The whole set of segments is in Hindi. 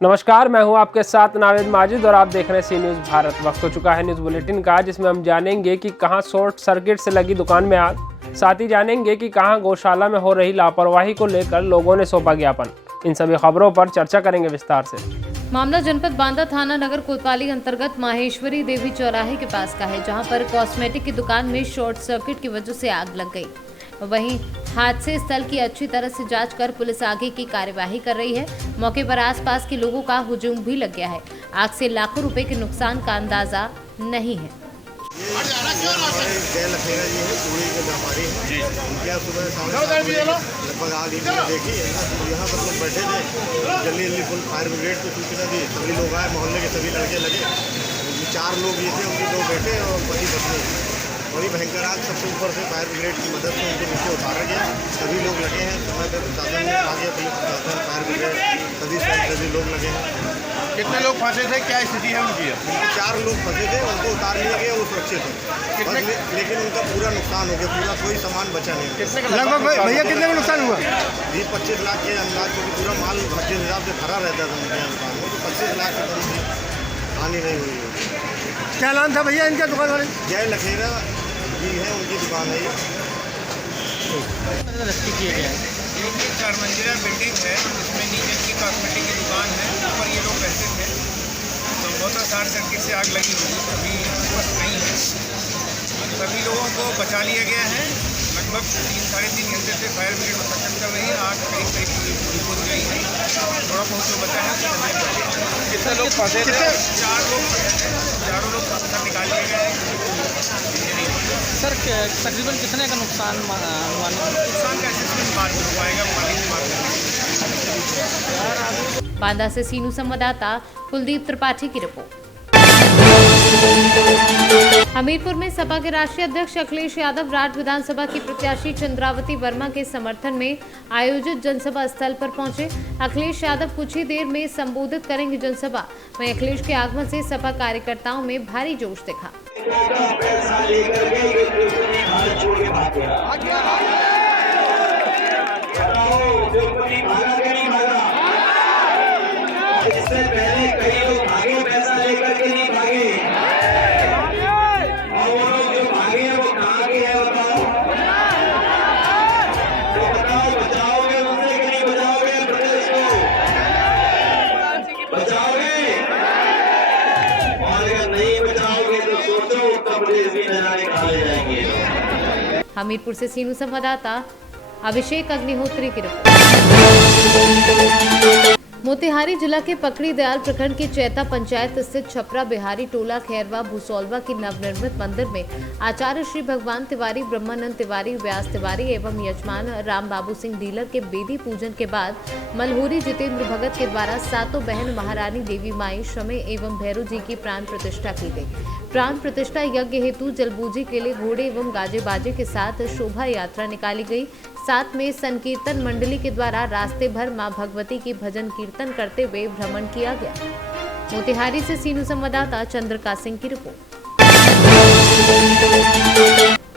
नमस्कार, मैं हूं आपके साथ नावेद माजिद और आप देख रहे हैं सी न्यूज़ भारत। वक्त हो चुका है न्यूज़ बुलेटिन का, जिसमें हम जानेंगे कि कहां शॉर्ट सर्किट से लगी दुकान में आग। साथ ही जानेंगे कि कहां गौशाला में हो रही लापरवाही को लेकर लोगों ने सौंपा ज्ञापन। इन सभी खबरों पर चर्चा करेंगे विस्तार से। मामला जनपद बांदा थाना नगर कोतवाली अंतर्गत माहेश्वरी देवी चौराहे के पास का है, जहां पर कॉस्मेटिक की दुकान में शॉर्ट सर्किट की वजह से आग लग गई। वहीं हादसे स्थल की अच्छी तरह से जांच कर पुलिस आगे की कार्यवाही कर रही है। मौके पर आसपास के लोगों का हुजूम भी लग गया है। आग से लाखों रुपए के नुकसान का अंदाजा नहीं है। जय लखेरा जी है, चूड़ी के व्यापारी हैं। उनके यहाँ सुबह 7:30 लगभग आग देखी है। यहाँ पर लोग बैठे थे, जल्दी फुल फायर ब्रिगेड को सूचना दी, सभी लोग आए, मोहल्ले के सभी लड़के लगे। 4 लोग ये थे, उनके 2 बेटे और पति पत्नी। बड़ी भयंकर आग, सबसे ऊपर से फायर ब्रिगेड की मदद से उनको नीचे उतारा गया। सभी लोग लगे हैं, समय पर प्रशासन ने आगे, पुलिस प्रशासन, फायर ब्रिगेड सभी लोग लगे हैं। कितने लोग फंसे थे, क्या स्थिति है उनकी? 4 लोग फंसे थे, उनको उतार लिया गया, वो सुरक्षित है। लेकिन उनका पूरा नुकसान हो गया, पूरा कोई सामान बचा नहीं। लगभग भैया कितने का नुकसान हुआ? 20-25 लाख के अंदाज, क्योंकि पूरा माल जिस हिसाब से खड़ा रहता था उनके दुकान में, तो 25 लाख के कम की हानि नहीं हुई है। क्या नाम था भैया इनका दुकान वाले? जय लखेरा जी है, उनकी दुकान है ये। किए गया है। एक 4 मंजिला बिल्डिंग है, जिसमें नीचे की कॉस्मेटिक की दुकान है, ऊपर ये लोग रहते थे। तो बहुत शॉर्ट सर्किट से आग लगी हुई, अभी बस नहीं है। सभी लोगों को बचा लिया गया है। लगभग 3-3.5 घंटे से फायर ब्रिगेड मशक्कत कर रही है। आग करीब पूरी बुझ गई है, थोड़ा बहुत जो बचा है। कितने लोग फंसे थे? 4 लोग फंसे थे, चारों लोग बाहर निकाल लिए गए हैं। सर तकरीबन कितने का नुकसान नुकसान का असेसमेंट बाद में हो पाएगा, मालिक से बात करेंगे। बांदा से सीनू संवाददाता कुलदीप त्रिपाठी की रिपोर्ट। हमीरपुर में सपा के राष्ट्रीय अध्यक्ष अखिलेश यादव राज विधानसभा की प्रत्याशी चंद्रावती वर्मा के समर्थन में आयोजित जनसभा स्थल पर पहुंचे। अखिलेश यादव कुछ ही देर में संबोधित करेंगे जनसभा। वहीं अखिलेश के आगमन से सपा कार्यकर्ताओं में भारी जोश दिखा। इससे पहले कई लोग भागे, पैसा लेकर के नहीं भागे, और वो लोग जो भागे हैं वो कहाँ के हैं बताओ? तो बताओ, बचाओगे उनसे कि नहीं बचाओगे? प्रदेश को बचाओगे, और अगर नहीं बचाओगे तो सोचो उत्तर प्रदेश की नजारे कहाँ ले जाएंगे। हमीरपुर से सीनू संवाददाता अभिषेक अग्निहोत्री की रिपोर्ट। मोतिहारी जिला के पकड़ी दयाल प्रखंड के चैता पंचायत स्थित छपरा बिहारी टोला खैरवा भूसौलवा की नवनिर्मित मंदिर में आचार्य श्री भगवान तिवारी, ब्रह्मानंद तिवारी, व्यास तिवारी एवं यजमान राम बाबू सिंह डीलर के बेदी पूजन के बाद मलहोरी जितेंद्र भगत के द्वारा 7 बहन महारानी देवी माई शमे एवं भैरू जी की प्राण प्रतिष्ठा की गई। प्राण प्रतिष्ठा यज्ञ हेतु जलबूजी के लिए घोड़े एवं गाजे बाजे के साथ शोभा यात्रा निकाली गई। साथ में संकीर्तन मंडली के द्वारा रास्ते भर मां भगवती की भजन कीर्तन करते हुए भ्रमण किया गया। मोतिहारी से सीनू संवाददाता चंद्रका सिंह की रिपोर्ट।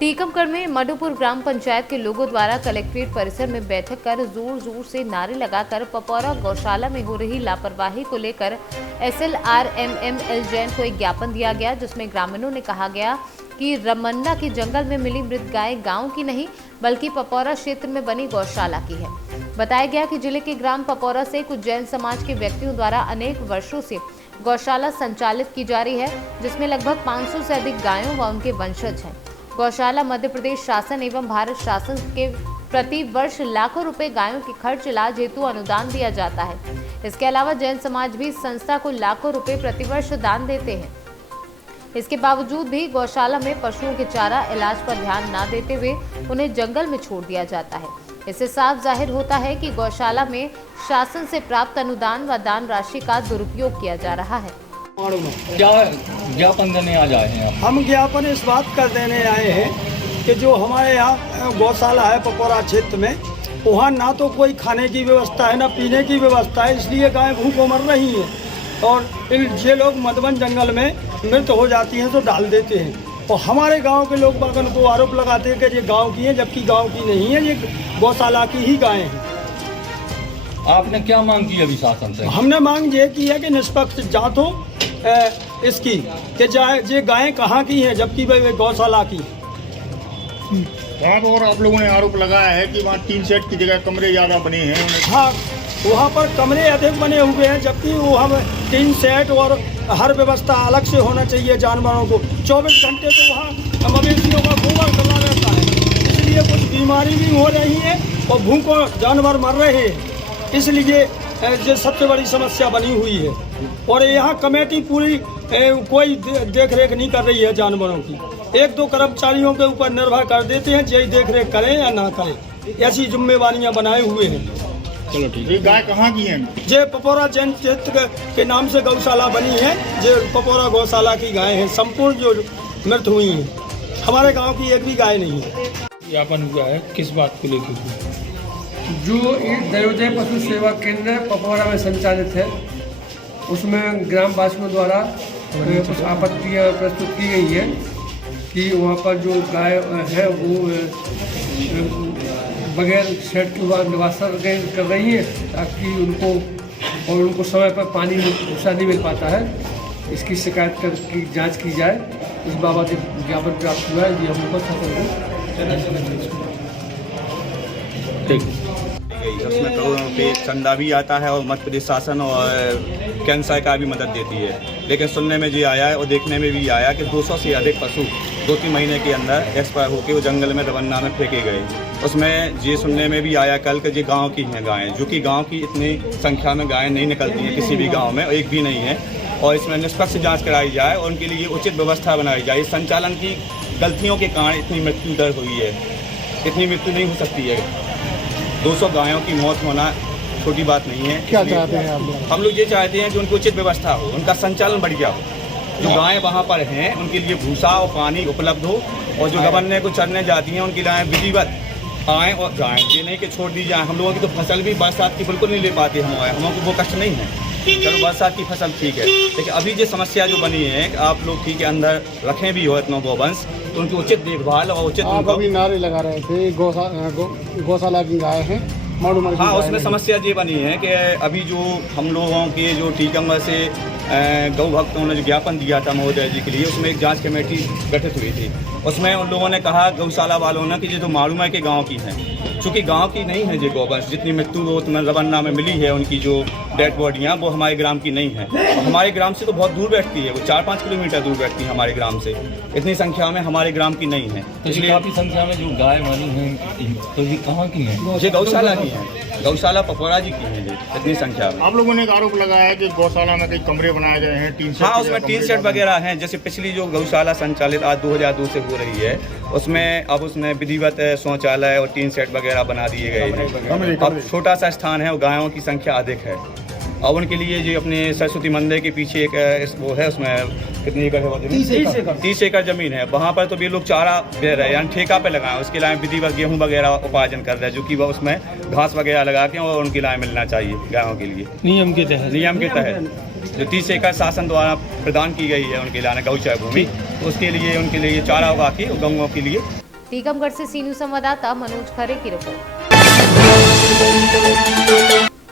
टीकमगढ़ में मधुपुर ग्राम पंचायत के लोगों द्वारा कलेक्ट्रेट परिसर में बैठक कर जोर जोर से नारे लगाकर पपौरा गौशाला में हो रही लापरवाही को लेकर SLRMML जैन को एक ज्ञापन दिया गया, जिसमें ग्रामीणों ने कहा गया कि रमन्ना के जंगल में मिली मृत गाय गांव की नहीं बल्कि पपौरा क्षेत्र में बनी गौशाला की है। बताया गया कि जिले के ग्राम पपौरा से कुछ जैन समाज के व्यक्तियों द्वारा अनेक वर्षों से गौशाला संचालित की जा रही है, जिसमें लगभग 500 से अधिक गायों व उनके वंशज हैं। गौशाला मध्य प्रदेश शासन एवं भारत शासन के प्रति वर्ष लाखों रुपए गायों के खर्च इलाज हेतु अनुदान दिया जाता है। इसके अलावा जैन समाज भी संस्था को लाखों रुपए प्रतिवर्ष दान देते हैं। इसके बावजूद भी गौशाला में पशुओं के चारा इलाज पर ध्यान न देते हुए उन्हें जंगल में छोड़ दिया जाता है। इससे साफ जाहिर होता है कि गौशाला में शासन से प्राप्त अनुदान व दान राशि का दुरुपयोग किया जा रहा है। क्या ज्ञापन देने आ जाए हैं आप? हम ज्ञापन इस बात कर देने आए हैं कि जो हमारे यहाँ गौशाला है पपौरा क्षेत्र में, वहाँ ना तो कोई खाने की व्यवस्था है ना पीने की व्यवस्था है, इसलिए गाय भूखों मर रही हैं। और ये लोग मधुबन जंगल में मृत हो जाती हैं तो डाल देते हैं। और हमारे गांव के लोग बागन को आरोप लगाते हैं कि ये गांव की हैं, जबकि गांव की नहीं है, ये गौशाला की ही गायें हैं। आपने क्या मांग की अभी शासन से? हमने मांग ये की है कि निष्पक्ष जांच हो इसकी कि ये गायें कहाँ की हैं, जबकि वे गौशाला की। वहाँ पर और आप लोगों ने आरोप लगाया है कि वहाँ 3 सेट की जगह कमरे ज़्यादा बने हैं। हाँ, वहाँ पर कमरे अधिक बने हुए हैं, जबकि वहाँ 3 सेट और हर व्यवस्था अलग से होना चाहिए जानवरों को। 24 घंटे तो वहाँ मवेशियों का गोबर डला रहता है, इसलिए कुछ बीमारी भी हो रही है और भूखों जानवर मर रहे हैं, इसलिए ये सबसे बड़ी समस्या बनी हुई है। और यहाँ कमेटी पूरी कोई देख रेख नहीं कर रही है जानवरों की। 1-2 कर्मचारियों के ऊपर निर्भर कर देते हैं, यही देख रेख करें या ना करें, ऐसी जिम्मेवारियां बनाए हुए हैं। चलो ठीक है। गाय कहाँ की हैं? ये पपोरा जैन क्षेत्र के नाम से गौशाला बनी है, ये पपोरा गौशाला की गाय हैं, संपूर्ण जो मृत हुई हैं। हमारे गांव की एक भी गाय नहीं है। ज्ञापन हुआ है, किस बात को लेकर? जो दयोदय पशु सेवा केंद्र पपौरा में संचालित है, उसमें ग्रामवासियों द्वारा कुछ आपत्तियाँ प्रस्तुत की गई है कि वहाँ पर जो गाय है वो बगैर शेड के निवास कर रही है, ताकि उनको समय पर पानी भूसा नहीं मिल पाता है। इसकी शिकायत की जांच की जाए, इस बाबत ज्ञापन प्राप्त हुआ है। ये हम लोग उसमें करोड़ों रुपये चंदा भी आता है और मध्य प्रदेश शासन और कैंसर का भी मदद देती है। लेकिन सुनने में ये आया है और देखने में भी आया कि 200 से अधिक पशु 2-3 महीने के अंदर एक्सपायर होकर वो जंगल में रवन्ना में फेंके गए। उसमें ये सुनने में भी आया कल कि ये गांव की हैं गायें, जो कि गांव की इतनी संख्या में गायें नहीं निकलती हैं किसी भी गाँव में, एक भी नहीं है। और इसमें निष्पक्ष जाँच कराई जाए और उनके लिए उचित व्यवस्था बनाई जाए। संचालन की गलतियों के कारण इतनी मृत्यु दर हुई है, इतनी मृत्यु नहीं हो सकती है। 200 गायों की मौत होना छोटी बात नहीं है। क्या चाहते हैं आप लोग? हम लोग ये चाहते हैं कि उनकी उचित व्यवस्था हो, उनका संचालन बढ़िया हो, जो गायें वहाँ पर हैं उनके लिए भूसा और पानी उपलब्ध हो, और जो गवन्ने को चरने जाती हैं उनकी लाएँ विधिवत आएँ और जाएँ, ये नहीं कि छोड़ दी जाए। हम लोगों की तो फसल भी बरसात की बिल्कुल नहीं ले पाते हम लोगों को वो कष्ट नहीं है। चलो बरसात की फसल ठीक है, लेकिन अभी जो समस्या जो बनी है कि आप लोग ठीक है अंदर रखें भी हो इतना गौवंश, तो उनकी उचित देखभाल और उचित आप अभी नारे लगा रहे थे गौशाला की गाय हैं। हाँ, उसमें समस्या ये बनी है कि अभी जो हम लोगों के जो टीकमगढ़ से गौ भक्तों ने जो ज्ञापन दिया था महोदय जी के लिए, उसमें एक जांच कमेटी गठित हुई थी। उसमें उन लोगों ने कहा गौशाला वालों ने कि ये तो मालूम के गांव की हैं, चूँकि गांव की नहीं है ये गौवंश, जितनी मृत्यु वो रवन्ना में मिली है उनकी जो डेड बॉडियाँ, वो हमारे ग्राम की नहीं है। हमारे ग्राम से तो बहुत दूर बैठती है, वो 4-5 किलोमीटर दूर बैठती है हमारे ग्राम से, इतनी संख्या में हमारे ग्राम की नहीं है। इसलिए काफ़ी संख्या में जो गाय मानी हैं तो ये कहाँ की हैं? ये गौशाला की है, गौशाला पपोरा जी की है ये, इतनी संख्या में। आप लोगों ने एक आरोप लगाया है कि गौशाला में कई कमरे बनाए गए हैं, 3 सेट। हाँ, उसमें 3 सेट वगैरह हैं। जैसे पिछली जो गौशाला संचालित आज 2002 से हो रही है, उसमें अब उसमें विधिवत शौचालय और 3 सेट वगैरह बना दिए गए हैं। अब छोटा सा स्थान है और गायों की संख्या अधिक है, और उनके लिए जो अपने सरस्वती मंदिर के पीछे एक वो है, उसमें कितनी एकड़ है? 30 एकड़ जमीन है। वहाँ पर तो भी लोग चारा दे रहे हैं, यानी ठेका पे लगाए, उसके लिए विधिवत गेहूँ वगैरह उपार्जन कर रहे हैं, जो कि वह उसमें घास वगैरह लगा के और उनकी लाए मिलना चाहिए गायों के लिए नियम के तहत जो 30 एकड़ शासन द्वारा प्रदान की गई है उनके लिए गौचर भूमि, तो उसके लिए उनके लिए चारा उगा के गौओं के लिए। टीकमगढ़ से सीनू संवाददाता मनोज खरे की रिपोर्ट।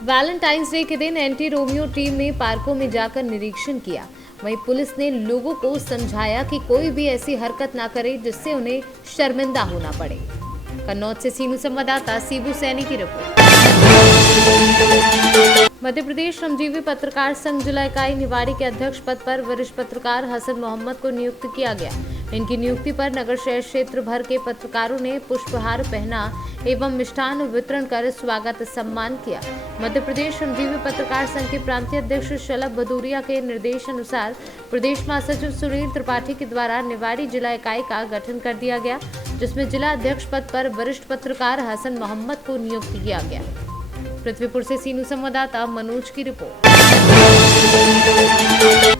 वैलेंटाइंस डे के दिन एंटी रोमियो टीम ने पार्कों में जाकर निरीक्षण किया। वहीं पुलिस ने लोगों को समझाया कि कोई भी ऐसी हरकत ना करे जिससे उन्हें शर्मिंदा होना पड़े। कन्नौज से सीनू संवाददाता सीबू सैनी की रिपोर्ट। मध्य प्रदेश श्रमजीवी पत्रकार संघ जिला इकाई निवाड़ी के अध्यक्ष पद पर वरिष्ठ पत्रकार हसन मोहम्मद को नियुक्त किया गया। इनकी नियुक्ति पर नगर शहर क्षेत्र भर के पत्रकारों ने पुष्पहार पहना एवं मिष्ठान वितरण कर स्वागत सम्मान किया। मध्य प्रदेश श्रमजीवी पत्रकार संघ के प्रांतीय अध्यक्ष शलभ भदौरिया के निर्देश अनुसार प्रदेश महासचिव सुनील त्रिपाठी के द्वारा निवाड़ी जिला इकाई का गठन कर दिया गया, जिसमें जिला अध्यक्ष पद पर वरिष्ठ पत्रकार हसन मोहम्मद को नियुक्त किया गया। पृथ्वीपुर से सीनू संवाददाता मनोज की रिपोर्ट।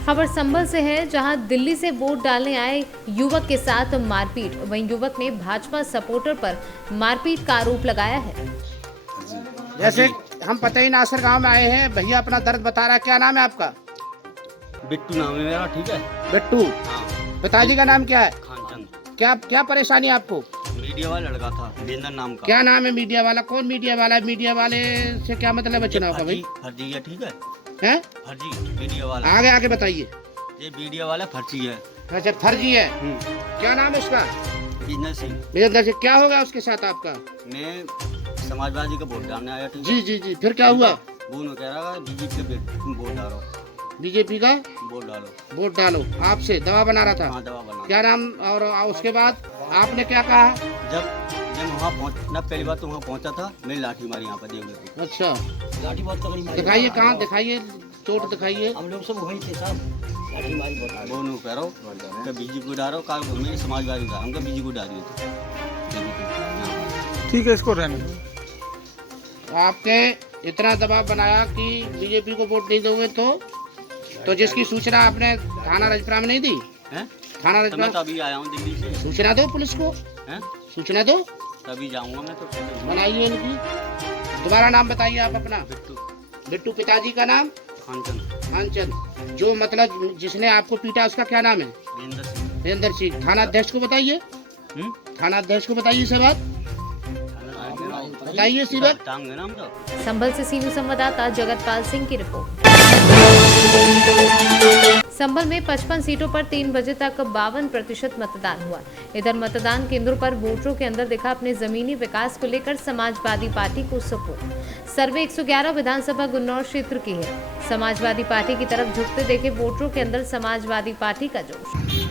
खबर संभल से है, जहां दिल्ली से वोट डालने आए युवक के साथ मारपीट। वहीं युवक ने भाजपा सपोर्टर पर मारपीट का आरोप लगाया है। जैसे हम पतई नासर गांव में आए हैं, भैया अपना दर्द बता रहा है। क्या नाम है आपका? बिट्टू नाम है मेरा। ठीक है बिट्टू। हाँ। पिताजी का नाम क्या है? खानचंद। क्या परेशानी है आपको? मेरी मीडिया वाला लड़का था वीरेंद्र नाम का। क्या नाम है मीडिया वाला? कौन मीडिया वाला है? मीडिया वाले से क्या मतलब है चुनाव का भाई? फर्जी है, ठीक है, हैं? फर्जी मीडिया वाला। आगे आगे बताइए। ये मीडिया वाला फर्जी है। अच्छा फर्जी है। क्या नाम है उसका? बिजनेस सिंह। बिजनेस सिंह। क्या होगा उसके साथ आपका? मैं समाजवादी का वोट डालने आया, ठीक जी जी जी, फिर क्या हुआ? वो न कह रहा बीजेपी का वोट डालो, बीजेपी का वोट डालो, वोट डालो। आपसे दवा बना रहा था? हाँ दवा बना। क्या नाम? और उसके बाद आपने क्या कहा? जब वहाँ पहुँचना, पहली बार तो वहाँ पहुँचा था, मेरी लाठी मारी यहाँ पर देवगे। अच्छा लाठी बहुत तगड़ी मारी। दिखाइए, कहाँ दिखाइए, चोट दिखाइए। हम लोग सब वहीं थे साहब, लाठी मारी बहुत। वो न कह रहा हूँ बीजेपी को डालो, का मेरी समाजवादी का हमको बीजेपी को डाली थी। ठीक है, इसको रहने दो। आपके इतना दबाव बनाया कि बीजेपी को वोट नहीं दोगे तो जिसकी सूचना आपने थाना रजपुरा में नहीं दी? हैं? थाना तो मैं रजपुरा तो अभी आया हूँ दिल्ली से। सूचना दो पुलिस को, हैं? सूचना दो। तभी जाऊँगा मैं तो। बनाइए इनकी। दोबारा नाम बताइए आप अपना। बिट्टू। बिट्टू। पिताजी का नाम? खानचंद। खानचंद। जो मतलब जिसने आपको पीटा उसका क्या नाम है? वीरेंद्र सिंह। वीरेंद्र सिंह। थाना अध्यक्ष को बताइए। थाना अध्यक्ष को बताइए इसे बात, बताइए इसी बात। संभल से सीनियर संवाददाता जगतपाल सिंह की रिपोर्ट। संभल में 55 सीटों पर 3 बजे तक 52% मतदान हुआ। इधर मतदान केंद्रों पर वोटरों के अंदर दिखा अपने जमीनी विकास को लेकर समाजवादी पार्टी को सपोर्ट। सर्वे 111 विधानसभा गुन्नौर क्षेत्र की है। समाजवादी पार्टी की तरफ झुकते देखे वोटरों के अंदर समाजवादी पार्टी का जोश।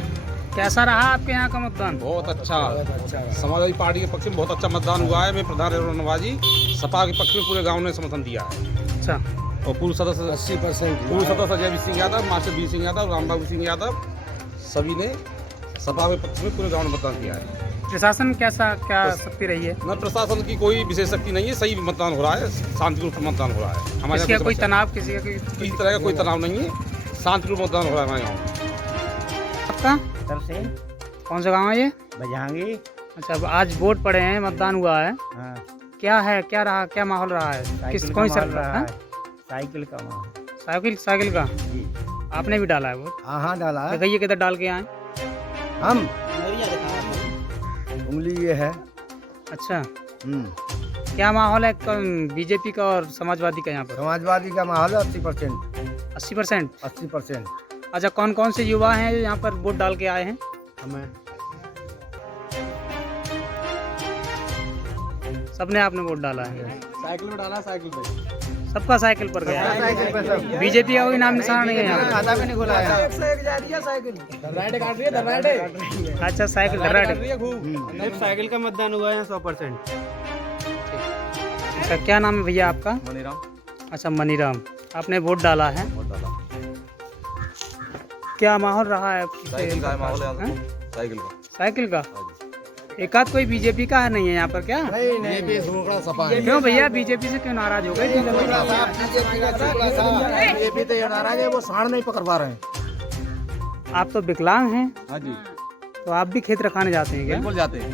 कैसा रहा आपके यहाँ का मतदान? बहुत अच्छा। समाजवादी पार्टी के पक्ष में बहुत अच्छा मतदान हुआ है। मैं प्रधान नवाजी सपा के पक्ष में पूरे गांव ने समर्थन दिया है। अच्छा। और पूर्व सदस्य 80%, पूर्व सदस्य अजय सिंह यादव, मास्टर बी सिंह यादव, रामबाबू सिंह यादव, सभी ने सपा के पक्ष में पूरे गांव ने मतदान किया है। प्रशासन क्या शक्ति रही है? न प्रशासन की कोई विशेष शक्ति नहीं है, सही मतदान हो रहा है, शांतिपूर्ण मतदान हो रहा है। हमारे यहाँ कोई तनाव, किसी तरह का कोई तनाव नहीं है, शांतिपूर्ण मतदान हो रहा है हमारे गाँव। आपका कौन सा गाँव है ये? बजहांगी। अच्छा, अब आज वोट पड़े हैं, मतदान हुआ है। हाँ। क्या है, क्या रहा, क्या माहौल रहा है? किस कौन सा रहा है? साइकिल का माहौल। साइकिल का जी। आपने भी डाला है वोट? हाँ डाला है। दिखाइए किधर डाल के आए हम। उंगली ये है। अच्छा। क्या माहौल है बीजेपी का और समाजवादी का यहाँ पर? समाजवादी का माहौल है 80%। 80%? 80%। अच्छा, कौन कौन से युवा हैं यहाँ पर वोट डाल के आए हैं? हमें सबने आपने वोट डाला है? साइकिल में डाला, साइकिल पे। सबका साइकिल पर गया है। बीजेपी का कोई नाम निशान नहीं है यहाँ? खाता भी नहीं खुला है। अच्छा, साइकिल साइकिल का मतदान हुआ है 100%। अच्छा, क्या नाम है भैया आपका? मनीराम। अच्छा, मनीराम, आपने वोट डाला है? क्या माहौल रहा है? साइकिल का माहौल है। साइकिल का? एक आध कोई बीजेपी का है नहीं है यहाँ पर क्या? नहीं। क्यों भैया, बीजेपी से क्यों नाराज हो गए? बीजेपी तो ये नाराज है, वो सांड नहीं पकड़ पा रहे हैं। आप तो विकलांग हैं। हाँ जी। तो आप भी खेत रखाने जाते हैं क्या? बिल्कुल जाते हैं।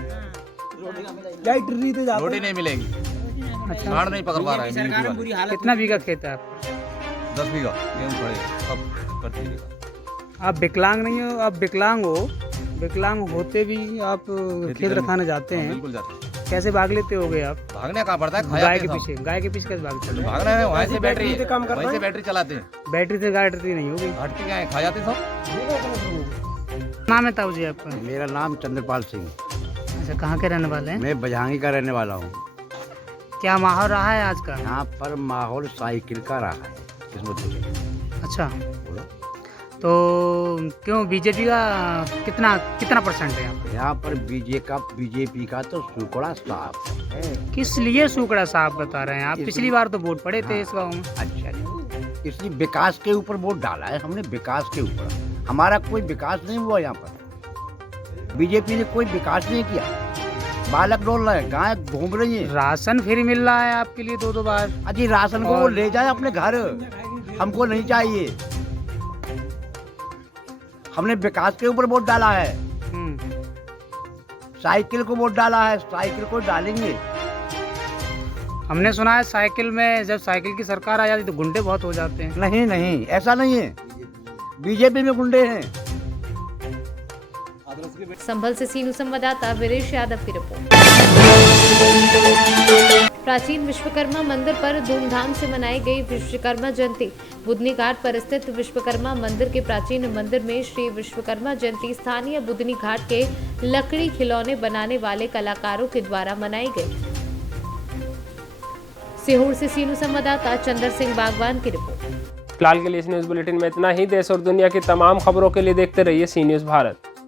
रोटी नहीं मिलेगी। अच्छा। सांड नहीं पकड़ पा रहे हैं। कितना बीघा खेत है आपका? 10 बीघा गेहूं खड़े सब करते हैं। आप विकलांग नहीं हो, आप विकलांग हो, विकलांग होते भी आप खेत रखाने जाते हैं? बिल्कुल जाते हैं। कैसे भाग लेते होगे आप? भागने का पड़ता है, गाय के पीछे। गाय के पीछे कैसे भागते हैं? भागना है, वहीं से बैटरी चलाते हैं। बैटरी से गाय डरती नहीं होगी? हटती गाय खा जाते सब। नाम है ताऊ जी आपका? मेरा नाम चंद्रपाल सिंह। अच्छा, कहाँ के रहने वाले हैं? मैं बजहांगी का रहने वाला हूँ। क्या माहौल रहा है आज का? यहाँ पर माहौल साइकिल का रहा है इस मुद्दे पे। अच्छा, बोलो। तो क्यों बीजेपी का कितना परसेंट है यहाँ पर? यहाँ पर बीजेपी का तो सुकड़ा साफ है। किस लिए सुकड़ा साफ बता रहे हैं आप? पिछली बार तो वोट पड़े थे इस गाँव में। अच्छा, इसलिए विकास के ऊपर वोट डाला है हमने, विकास के ऊपर। हमारा कोई विकास नहीं हुआ यहाँ पर। बीजेपी ने कोई विकास नहीं किया। बालक डोल रहे हैं, गाय घूम रही है। राशन फ्री मिल रहा है आपके लिए 2-2 बार। अजी राशन को वो ले जाए अपने घर, हमको नहीं चाहिए। हमने विकास के ऊपर वोट डाला है। साइकिल को वोट डाला है, साइकिल को डालेंगे। हमने सुना है साइकिल में, जब साइकिल की सरकार आ जाती तो गुंडे बहुत हो जाते हैं। नहीं, ऐसा नहीं है। बीजेपी में गुंडे हैं। संभल से सीनू संवाददाता वीरेश यादव की रिपोर्ट। प्राचीन विश्वकर्मा मंदिर पर धूमधाम से मनाई गई विश्वकर्मा जयंती। बुधनी घाट पर स्थित विश्वकर्मा मंदिर के प्राचीन मंदिर में श्री विश्वकर्मा जयंती स्थानीय बुधनी घाट के लकड़ी खिलौने बनाने वाले कलाकारों के द्वारा मनाई गई। सीहोर से सीनू संवाददाता चंद्र सिंह बागवान की रिपोर्ट। फिलहाल के लिए इस न्यूज़ बुलेटिन में इतना ही। देश और दुनिया की तमाम खबरों के लिए देखते रहिए सी न्यूज़ भारत।